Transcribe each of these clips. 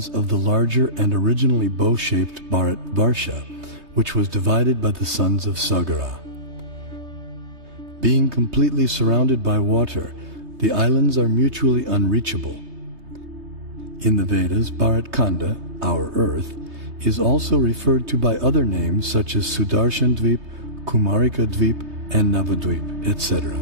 lands of the larger and originally bow-shaped Bharat-Varsha, which was divided by the sons of Sagara. Being completely surrounded by water, the islands are mutually unreachable. In the Vedas, Bharat-Khanda, our earth, is also referred to by other names such as Sudarshan-Dvip, Kumarika-Dvip, and Navadvip, etc.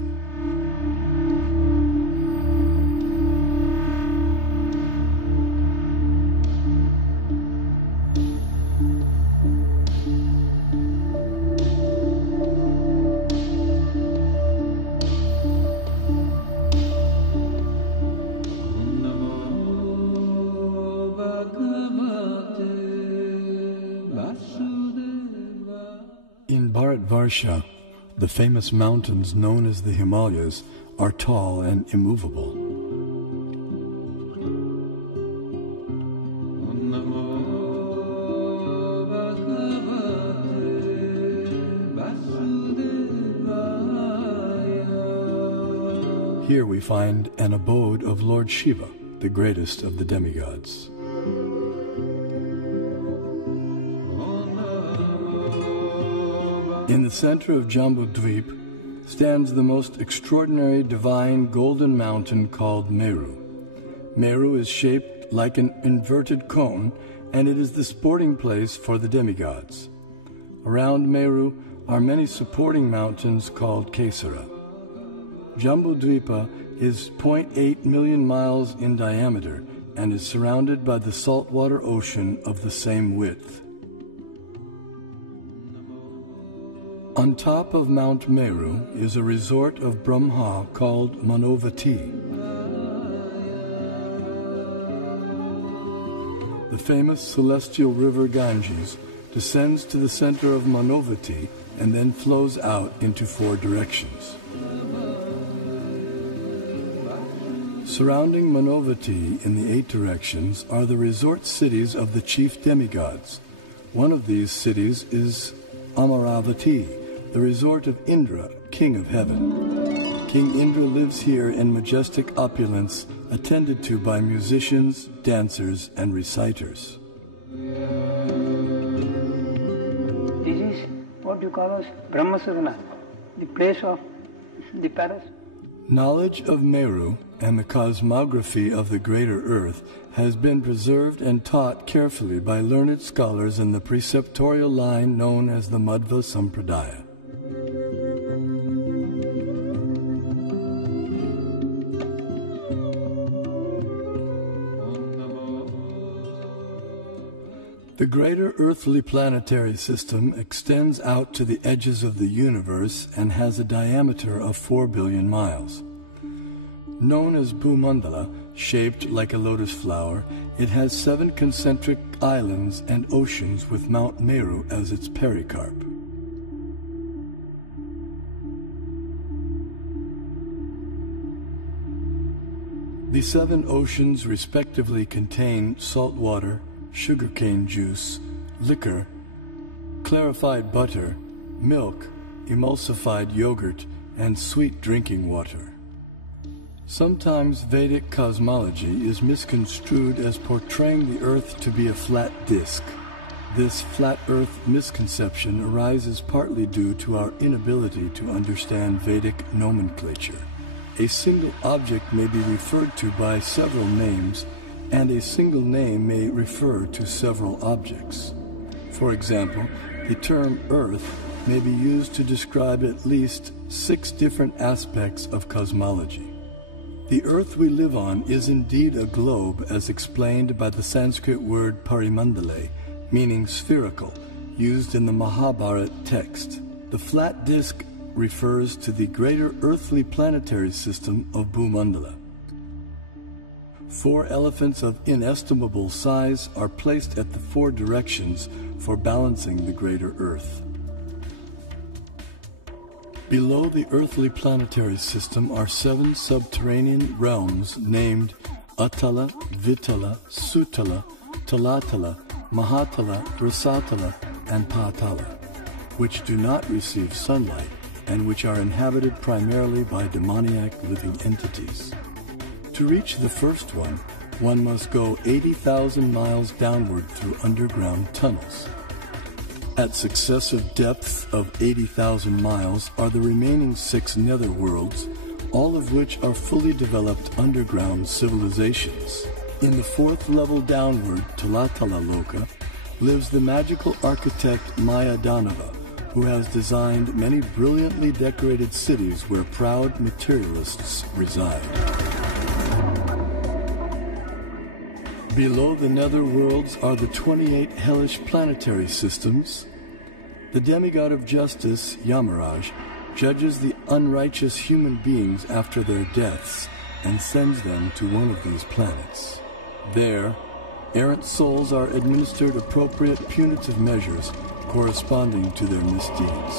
In Bharat-Varsha, the famous mountains known as the Himalayas are tall and immovable. Here we find an abode of Lord Shiva, the greatest of the demigods. In the center of Jambudvip stands the most extraordinary divine golden mountain called Meru. Meru is shaped like an inverted cone, and it is the sporting place for the demigods. Around Meru are many supporting mountains called Kesara. Jambudvipa is 0.8 million miles in diameter and is surrounded by the saltwater ocean of the same width. On top of Mount Meru is a resort of Brahma called Manavati. The famous celestial river Ganges descends to the center of Manavati and then flows out into 4 directions. Surrounding Manavati in the 8 directions are the resort cities of the chief demigods. One of these cities is Amaravati, the resort of Indra, king of heaven. King Indra lives here in majestic opulence, attended to by musicians, dancers, and reciters. This is what you call as Brahmasarana, the place of the palace. Knowledge of Meru and the cosmography of the greater earth has been preserved and taught carefully by learned scholars in the preceptorial line known as the Madhva Sampradaya. The greater earthly planetary system extends out to the edges of the universe and has a diameter of 4 billion miles. Known as Bhumandala, shaped like a lotus flower, it has 7 concentric islands and oceans with Mount Meru as its pericarp. The 7 oceans respectively contain salt water, sugarcane juice, liquor, clarified butter, milk, emulsified yogurt, and sweet drinking water. Sometimes Vedic cosmology is misconstrued as portraying the earth to be a flat disk. This flat earth misconception arises partly due to our inability to understand Vedic nomenclature. A single object may be referred to by several names, and a single name may refer to several objects. For example, the term Earth may be used to describe at least 6 different aspects of cosmology. The Earth we live on is indeed a globe, as explained by the Sanskrit word parimandale, meaning spherical, used in the Mahabharata text. The flat disk refers to the greater earthly planetary system of Bhumandala. 4 elephants of inestimable size are placed at the 4 directions for balancing the greater earth. Below the earthly planetary system are 7 subterranean realms named Atala, Vitala, Sutala, Talatala, Mahatala, Rasatala, and Patala, which do not receive sunlight and which are inhabited primarily by demoniac living entities. To reach the first one, one must go 80,000 miles downward through underground tunnels. At successive depths of 80,000 miles are the remaining 6 netherworlds, all of which are fully developed underground civilizations. In the 4th level downward, Talatala Loka, lives the magical architect Maya Danava, who has designed many brilliantly decorated cities where proud materialists reside. Below the netherworlds are the 28 hellish planetary systems. The demigod of justice, Yamaraj, judges the unrighteous human beings after their deaths and sends them to one of these planets. There, errant souls are administered appropriate punitive measures corresponding to their misdeeds.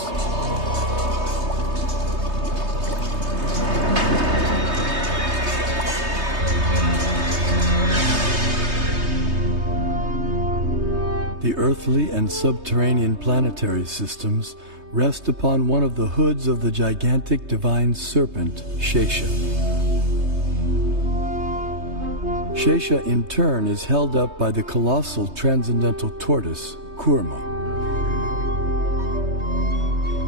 The earthly and subterranean planetary systems rest upon one of the hoods of the gigantic divine serpent, Shesha. Shesha, in turn, is held up by the colossal transcendental tortoise, Kurma.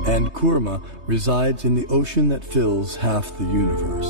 And Kurma resides in the ocean that fills half the universe.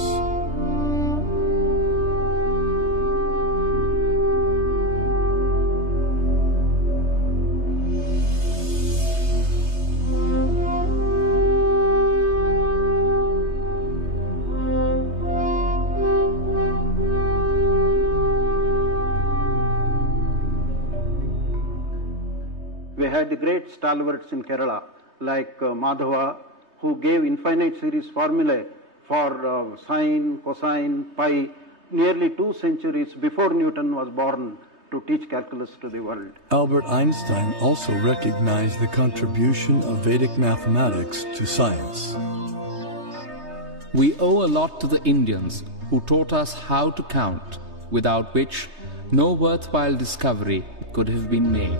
We had the great stalwarts in Kerala, like Madhava, who gave infinite series formulae for sine, cosine, pi, nearly 2 centuries before Newton was born, to teach calculus to the world. Albert Einstein also recognized the contribution of Vedic mathematics to science. We owe a lot to the Indians who taught us how to count, without which no worthwhile discovery could have been made.